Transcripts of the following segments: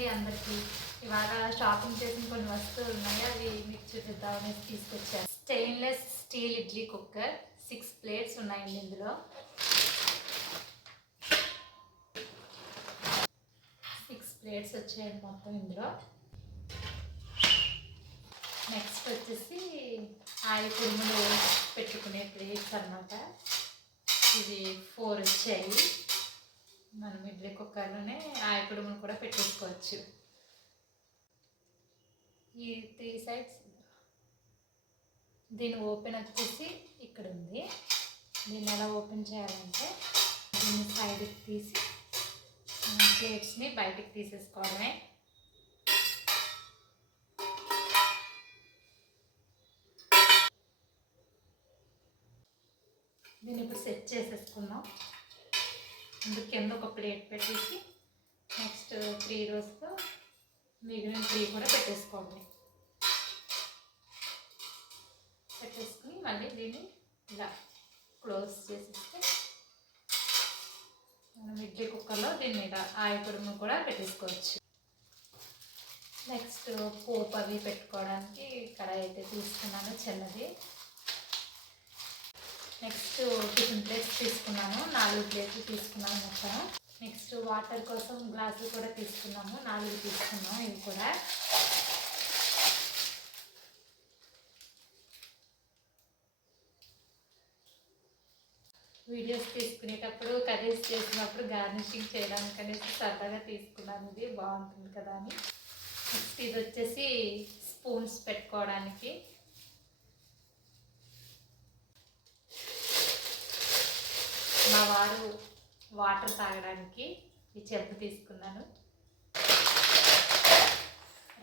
అండి అందరికీ. ఇవాళ షాపింగ్ చేసిన కొన్ని వస్తువులు ఉన్నాయి, అవి మీకు చూపిద్దామని తీసుకొచ్చాను. Stainless steel idli cooker 6 plates ఉన్నాయండి. ఇందులో 6 ప్లేట్స్ వచ్చాయండి మొత్తం ఇందులో. నెక్స్ట్ వచ్చేసి ఆయి కుడుములు పెట్టుకునే ప్లేట్స్ అన్నమాట. ఇవి 4 వచ్చాయి. మనం ఇడ్లీ కుక్కర్లోనే ఆయి కుడుములు కూడా పెట్టేసుకోవచ్చు. ఈ 3 సైడ్స్ దీని ఓపెన్ వచ్చేసి ఇక్కడ ఉంది. దీన్ని ఎలా ఓపెన్ చేయాలంటే దీన్ని సైడ్కి తీసి ప్లేట్స్ని బయటికి తీసేసుకోవడమే. దీన్ని ఇప్పుడు సెట్ చేసేసుకుందాం. ముందు కింద ఒక ప్లేట్ పెట్టేసి నెక్స్ట్ 3 రోస్తో మిగిలిన 3 కూడా పెట్టేసుకోండి. పెట్టేసుకుని మళ్ళీ దీన్ని ఇలా క్లోజ్ చేసేస్తే మనం ఇడ్లీ కుక్కర్లో దీని మీద ఆయి కుడుము కూడా పెట్టేసుకోవచ్చు. నెక్స్ట్ పోపు అవి పెట్టుకోవడానికి కడాయి అయితే తీసుకున్నాను చిన్నది. నెక్స్ట్ టిఫిన్ ప్లేట్స్ తీసుకున్నాను, 4 ప్లేట్లు తీసుకున్నాను మొత్తం. నెక్స్ట్ వాటర్ కోసం గ్లాసులు కూడా తీసుకున్నాము, 4 తీసుకున్నాం. ఇవి కూడా వీడియోస్ తీసుకునేటప్పుడు కర్రీస్ చేసినప్పుడు గార్నిషింగ్ చేయడానికి అనేసి సరదాగా తీసుకున్నాను. ఇది బాగుంటుంది కదా అని. నెక్స్ట్ ఇది వచ్చేసి స్పూన్స్ పెట్టుకోవడానికి. మా వారు వాటర్ తాగడానికి ఈ చెంబు తీసుకున్నాను.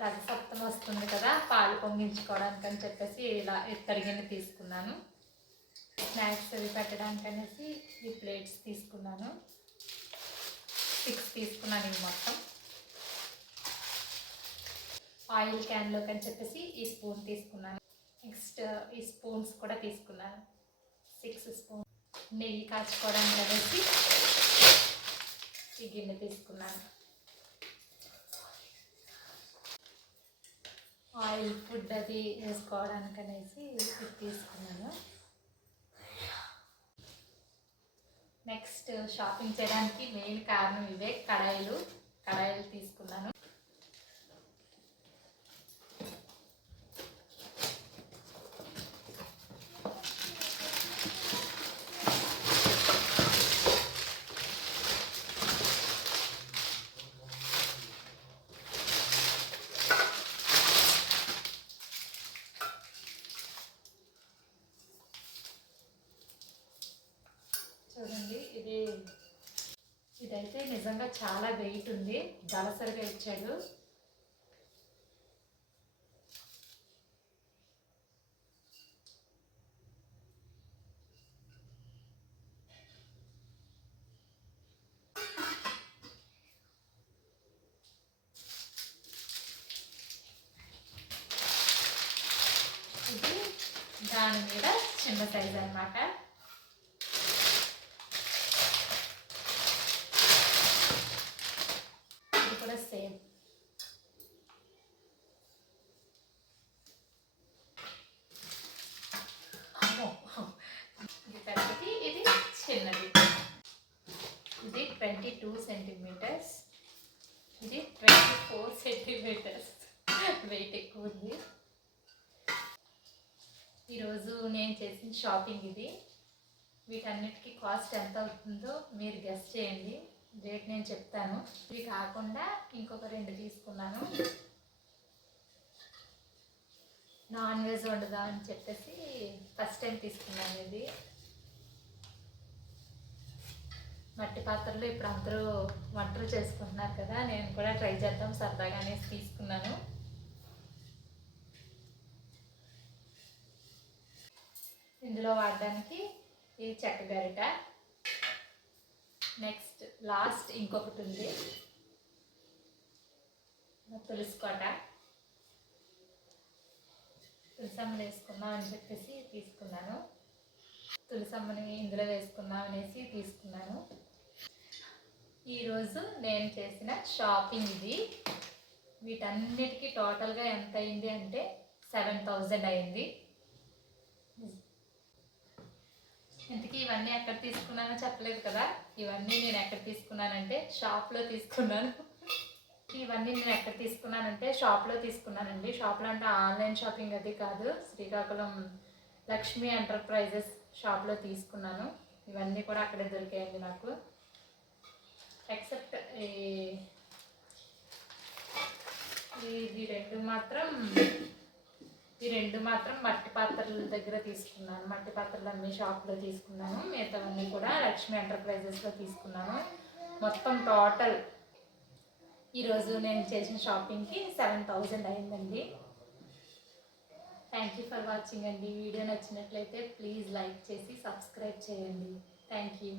రజసప్తం వస్తుంది కదా, పాలు పొంగించుకోవడానికి అని చెప్పేసి ఇలా ఇత్తడి గిన్నె తీసుకున్నాను. స్నాక్స్ అవి పెట్టడానికి అనేసి ఈ ప్లేట్స్ తీసుకున్నాను. 6 తీసుకున్నాను ఇవి మొత్తం. ఆయిల్ క్యాన్లోకి అని చెప్పేసి ఈ స్పూన్ తీసుకున్నాను. నెక్స్ట్ ఈ స్పూన్స్ కూడా తీసుకున్నాను, 6 స్పూన్. నెయ్యి కాచుకోవడానికి అనేసి ఈ గిన్నె తీసుకున్నాను. ఆయిల్ ఫుడ్ అది వేసుకోవడానికి అనేసి ఇది తీసుకున్నాను. నెక్స్ట్ షాపింగ్ చేయడానికి మెయిన్ కారణం ఇవే, కడాయిలు తీసుకున్నాను. చూడండి, ఇదైతే నిజంగా చాలా వెయిట్ ఉంది, దళసరిగా ఇచ్చాడు. ఇది దాని మీద చిన్న సైజ్ అన్నమాట. సేమ్ ఇది పెద్దది, ఇది చిన్నది. ఇది 22 సెంటీమీటర్స్, ఇది 24 సెంటీమీటర్స్. వెయిట్ ఎక్కువ ఉంది. ఈరోజు నేను చేసిన షాపింగ్ ఇది. వీటన్నిటికీ కాస్ట్ ఎంత అవుతుందో మీరు గెస్ చేయండి. రేట్ నేను చెప్తాను. ఇవి కాకుండా ఇంకొక 2 తీసుకున్నాను. నాన్ వెజ్ వండుదా అని చెప్పేసి ఫస్ట్ టైం తీసుకున్నాను. ఇది మట్టి పాత్రలో ఇప్పుడు అందరూ వంటలు చేసుకుంటున్నారు కదా, నేను కూడా ట్రై చేద్దాం సరదాగా అనేసి తీసుకున్నాను. ఇందులో వాడడానికి ఈ చెక్క గరిట. నెక్స్ట్ లాస్ట్ ఇంకొకటి ఉంది, తులసికోట. తులసమ్మని వేసుకుందాం అని చెప్పేసి తీసుకున్నాను. తులసమ్మని ఇందులో వేసుకుందాం అనేసి తీసుకున్నాను. ఈరోజు నేను చేసిన షాపింగ్ ఇది. వీటన్నిటికీ టోటల్గా ఎంత అయింది అంటే 7,000 అయింది. ఇంతకీ ఇవన్నీ ఎక్కడ తీసుకున్నానో చెప్పలేదు కదా. ఇవన్నీ నేను ఎక్కడ తీసుకున్నానంటే షాప్లో తీసుకున్నాను. ఇవన్నీ నేను ఎక్కడ తీసుకున్నానంటే షాప్లో తీసుకున్నానండి. షాప్లో అంటే ఆన్లైన్ షాపింగ్ అది కాదు, శ్రీకాకుళం లక్ష్మీ ఎంటర్ప్రైజెస్ షాప్లో తీసుకున్నాను. ఇవన్నీ కూడా అక్కడే దొరికాయండి నాకు. ఎక్సెప్ట్ ఈ రెండు మాత్రం మట్టి పాత్రల దగ్గర తీసుకున్నాను. మట్టి పాత్రలు అన్ని షాప్లో తీసుకున్నాను. మిగతావన్నీ కూడా లక్ష్మీ ఎంటర్ప్రైజెస్లో తీసుకున్నాను. మొత్తం టోటల్ ఈరోజు నేను చేసిన షాపింగ్కి 7,000 అయిందండి. థ్యాంక్ యూ ఫర్ వాచింగ్ అండి. వీడియో నచ్చినట్లయితే ప్లీజ్ లైక్ చేసి సబ్స్క్రైబ్ చేయండి. Thank you.